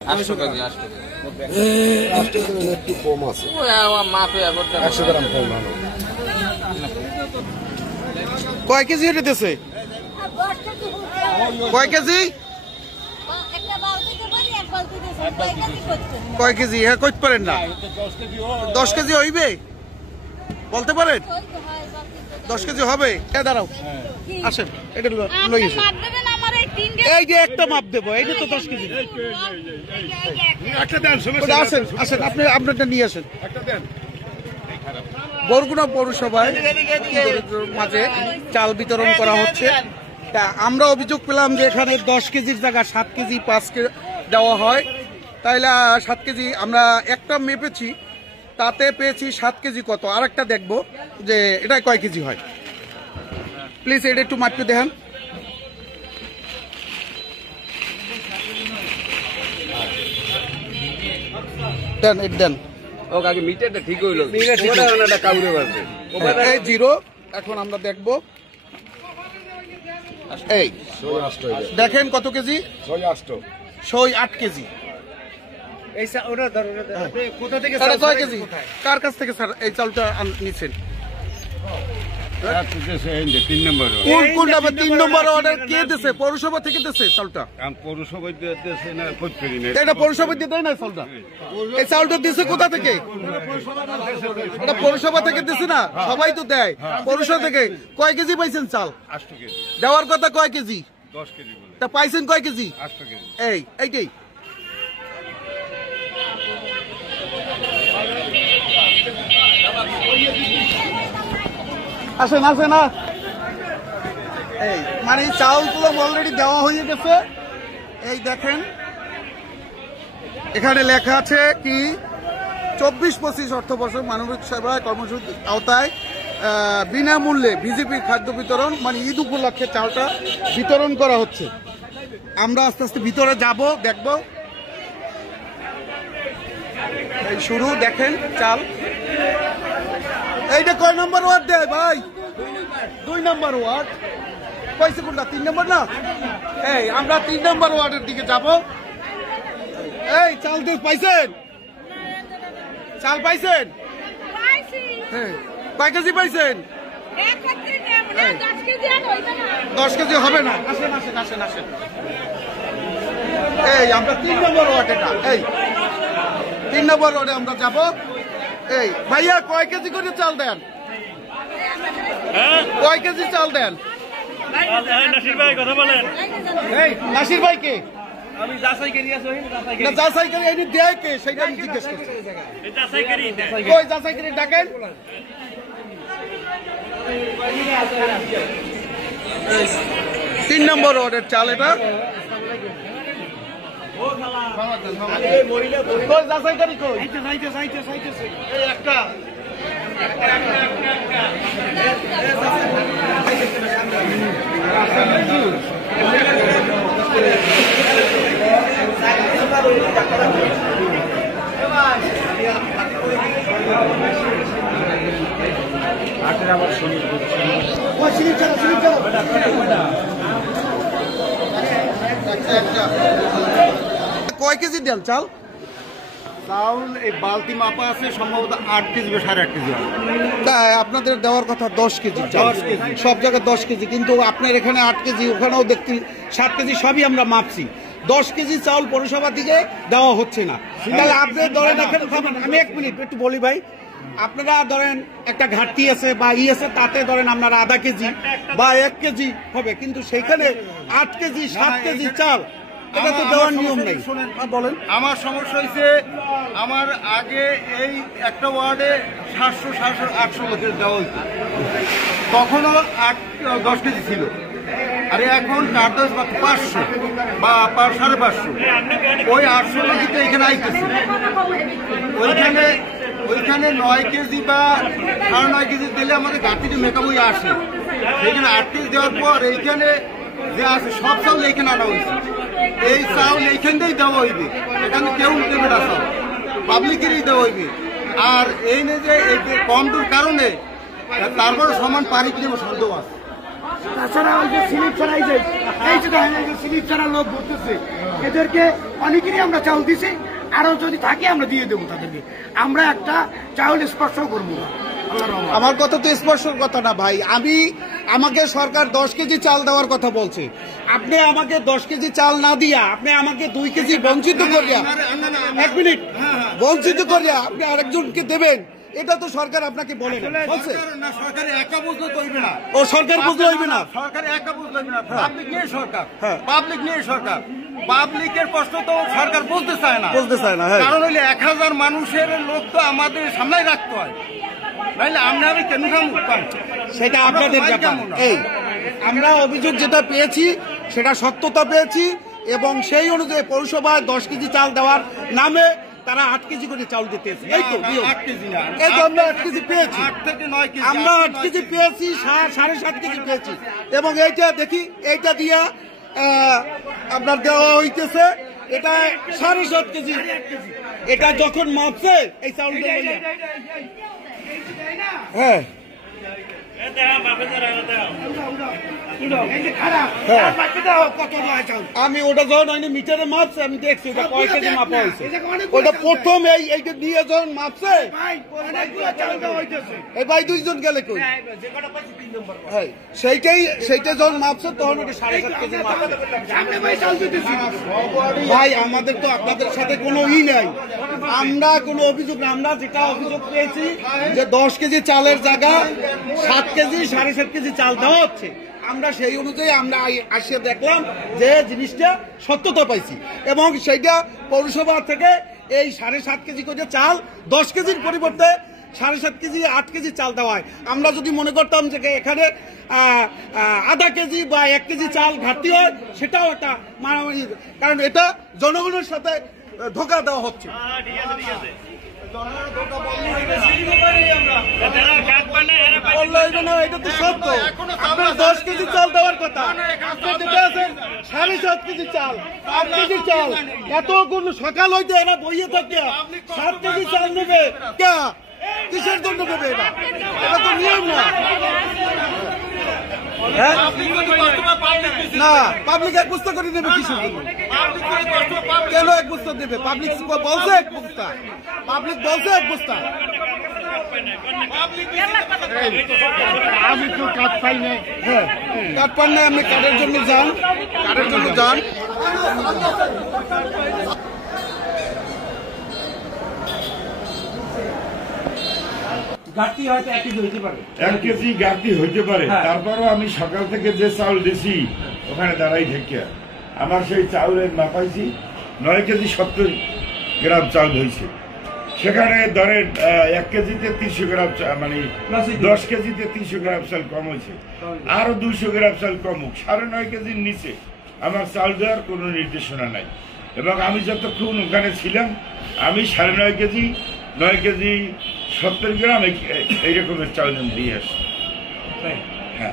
800 KG একটু কম আছে, 100 গ্রাম কম ভালো। কয় কেজি এটা দিছে? কয় কেজি? কয় কেজি? হ্যাঁ কইতে পারেন না? 10 কেজি হইবে বলতে পারেন? 10 কেজি হবে? দাঁড়াও আসেন, এটা লই আসেন। এই যে একটা মাপ দেবো, এই যে তো 10 কেজি। আসেন আসেন, আপনি আপনারটা নিয়ে আসেন। বরগুনা পৌরসভায় মাঝে চাল বিতরণ করা হচ্ছে। তা আমরা অভিযোগ পেলাম যে এখানে 10 কেজির জায়গায় 7 কেজি 5 কেজি দেওয়া হয়। তাইলে 7 কেজি আমরা একটা মেপেছি, তাতে পেয়েছি 7 কেজি কত। আর একটা দেখবো যে এটা কয় কেজি হয়। প্লিজ এটা একটু মাপতে দেখান। দেন এটা দেন। ও কাকি মিটারটা ঠিক হইলো, ওটা কাউরে পারবে এই জিরো। এখন আমরা দেখবো, এই দেখেন কত কেজি? 8 কেজি। কয় কেজি? কার কাছ থেকে স্যার এই চালটা নিচ্ছেন? 3 নম্বর তিন নম্বর অর্ডার কে দিছে? পৌরসভা থেকে দিছে চালটা? পৌরসভা এটা পৌরসভা দিয়ে দেয় না চালটা? এই চালটা দিছে কোথা থেকে? এটা পৌরসভা থেকে দিছে না? সবাই তো দেয় পৌরসভা থেকে। কয় কেজি পাইছেন চাল? 8 কেজি। দেওয়ার কথা কয় কেজি? 10 কেজি। তা পাইছেন কয় কেজি? 8 কেজি। এইটাই। আসেন আসেন না, এই মানে চাউলগুলো অলরেডি দেওয়া হয়ে গেছে। এই দেখেন এখানে লেখা আছে কি 24-25 অর্থবর্ষ মানবিক সেবা কর্মসূচির আওতায় বিনামূল্যে বিজেপির খাদ্য বিতরণ, মানে ঈদ উপলক্ষে চালটা বিতরণ করা হচ্ছে। আমরা আস্তে আস্তে ভিতরে যাব, দেখব। এই শুরু দেখেন চাল। এইটা কয় নম্বর ওয়ার্ড দেয় ভাই? 2 নম্বর ওয়ার্ড। কইছে কোনটা? 3 নম্বর না? এই আমরা 3 নম্বর ওয়ার্ডের দিকে যাব। এই চাল দিয়ে পাইছেন? চাল পাইছেন? হ্যাঁ। কয় কেজি পাইছেন? 10 কেজি হবে না। আসেন আসেন আসেন আসেন। এই আমরা 3 নম্বর ওয়ার্ড, এটা এই 3 নম্বর ওয়ার্ডে আমরা যাব। এই ভাইয়া কয় কেজি করে চাল দেন? কয় কেজি চাল দেন? নাসির ভাই কথা বলেন। এই নাসির ভাই কে? আমি যাচাইকারী আছি, না যাচাইকারী এই দেয় কে সেটা আমি জিজ্ঞেস করছি। এই যাচাইকারী কই যাচাইকারী ডাকেন। 3 নম্বর ওয়ার্ডের চাল এটা। কই যাচাইকারী কই? যাইতেছে এই একটা। কয় কেজি দেন চাল? চাউল এই বালতি মাপা আছে সম্ভবত 8 কেজি বা 8.5 কেজি। আপনাদের দেওয়ার কথা 10 কেজি, 10 কেজি সব জায়গায় 10 কেজি, কিন্তু আপনার এখানে 8 কেজি, ওখানেও দেখছি 7 কেজি, সবই আমরা মাপছি। 10 কেজি চাউল পৌরসভা থেকে দেওয়া হচ্ছে না। তাহলে আপনি ধরেন এখানে, আমি 1 মিনিট একটু বলি ভাই, আপনারা ধরেন একটা ঘাটতি আছে বা আছে, তাতে ধরেন আপনারা আধা কেজি বা 1 কেজি হবে, কিন্তু সেইখানে 8 কেজি 7 কেজি চাল এটা তো দেওয়ার নিয়ম নেই। বলেন। আমার সমস্যা হয়েছে, আমার আগে এই একটা ওয়ার্ডে 700-800 লোকের দেওয়া হইতো, তখনও 10 কেজি ছিল। আর এখন 8-10 বা 500 বা 550, ওই 800 লোকই তো এখানে আইতেছে। ওইখানে 9 কেজি বা 9.5 কেজি দিলে আমাদের ঘাটতিটা মেকআপ হয়ে আসে। এইখানে 8 কেজি দেওয়ার পর এইখানে যে আছে সব চাউল এইখানে আনা হয়েছে। এই চাউল এইখান থেকেই দেওয়া হইবে, এখানে কেউ দেবে না চাউল, পাবলিকেরই দেওয়া হইবে। আর এই নিয়ে যে এই কমটোর কারণে তারপরে সমান পানি কিনে সন্দেহ আছে। তাছাড়া ওই যে স্লিপ ছাড়াই যায়, এই যে দেখেন এই যে স্লিপ ছাড়া লোক ঘুরতেছে, এদেরকে অনেকেরই আমরা চাউল দিছি, আরো যদি থাকে আমরা দিয়ে দেবো তাদেরকে। আমরা একটা চাউল স্পর্শ করবো না। আমার কথা তো স্পর্শের কথা না ভাই, আমাকে সরকার 10 কেজি চাল দেওয়ার কথা বলছে, আপনি আমাকে 10 কেজি চাল না দিয়া আপনি আমাকে 2 কেজি বঞ্চিত করিয়া, 1 মিনিট বঞ্চিত করিয়া আপনি আরেকজনকে দেবেন, এটা তো সরকার আপনাকে বলে না, বলছে সরকার একা বুঝলে চলবে না। ও সরকার বুঝলে হইবে না, সরকার একা বুঝলে হইবে না, পাবলিক নিয়ে সরকার, পাবলিক নিয়ে সরকার। পাবলিকের কষ্ট তো সরকার বলতে চায় না, কারণ হইলে 1000 মানুষের লোক তো আমাদের সামনে রাখতে হয়, নাইলে আমরা কেন খাম? সেটা আপনাদের ব্যাপার। এই আমরা অভিযোগ যেটা পেয়েছি সেটা সত্যতা পেয়েছি, এবং সেই অনুযায়ী পৌরসভায় 10 কেজি চাল দেওয়ার নামে তারা 8 কেজি করে চাউল দিতেছে। এই তো 8 কেজি না, এই তো আমরা 8 কেজি পেয়েছি, 8 থেকে 9 কেজি, আমরা 8 কেজি পেয়েছি, 7.5 কেজি পেয়েছি, এবং এইটা দেখি এইটা দিয়ে আপনার দেওয়া হইতেছে, এটা 7.5 কেজি। এটা যখন মাপছে এই চাউলটা, হ্যাঁ আমি ওটা যখন হয়নি মিটারে মাপছে, আমি দেখছি ওটা কয় কেজি মাপা হয়েছে, ওটা প্রথম এইটা দিয়ে যখন মাপছে, এই ভাই 2 জন গেলে কই, সেইটা যখন মাপছে তখন ওটা 7.5 কেজি মাপছে। ভাই আমাদের তো আপনাদের সাথে কোনো নাই, আমরা কোনো অভিযোগ না, আমরা যেটা অভিযোগ পেয়েছি যে 10 কেজি চালের জায়গা 7 কেজি 7.5 কেজি চাল দেওয়া হচ্ছে, আমরা সেই অনুযায়ী আমরা আসে দেখলাম যে জিনিসটা সত্যতা পাইছি, এবং সেইটা পৌরসভা থেকে এই 7.5 কেজি করে চাল 10 কেজির পরিবর্তে 7.5 কেজি 8 কেজি চাল দেওয়া হয়। আমরা যদি মনে করতাম যে এখানে আধা কেজি বা 1 কেজি চাল ঘাটতি হয়, সেটাও একটা মারামারি, কারণ এটা জনগণের সাথে ধোঁকা দেওয়া হচ্ছে। এটা তো সত্য, আপনার 10 কেজি চাল দেওয়ার কথা, আপনি দেখে আছেন 7.5 কেজি চাল, 8 কেজি চাল, এতগুলো সকাল হইতে এরা বইয়ে থাকে 7 কেজি চাল নেবে কে, কিসের জন্য নেবে? এটা তো নিয়ম না। না, পাবলিক 1 বস্তা করে নেবে কিসের জন্য? কেন 1 বস্তা দেবে? পাবলিক বলছে 1 বস্তা, পাবলিক বলছে 1 বস্তা। আমি তো কাঠ পাই নাই, কাঠ পান না, আপনি কাঠের জন্য যান, কাঠের জন্য যান। এক কেজি ঘাটতি হইতে পারে, তারপরও আমি সকাল থেকে যে চাউল দিছি ওখানে দাঁড়াই থেকে আমার সেই চাউলের মাপাইছি 9 কেজি 70 গ্রাম চাউল হয়েছে, সেখানে ধরেন 1 কেজিতে 300 গ্রাম, মানে 10 কেজিতে 300 গ্রাম চাল কম হয়েছে, আরো 200 গ্রাম চাল কম হোক, 9.5 কেজির নিচে আমার চাল দেওয়ার কোনো নির্দেশনা নাই। এবং আমি যতক্ষণ ওখানে ছিলাম আমি 9.5 কেজি 9 কেজি 70 গ্রাম এইরকমের চাউল দিয়ে আসছি। হ্যাঁ।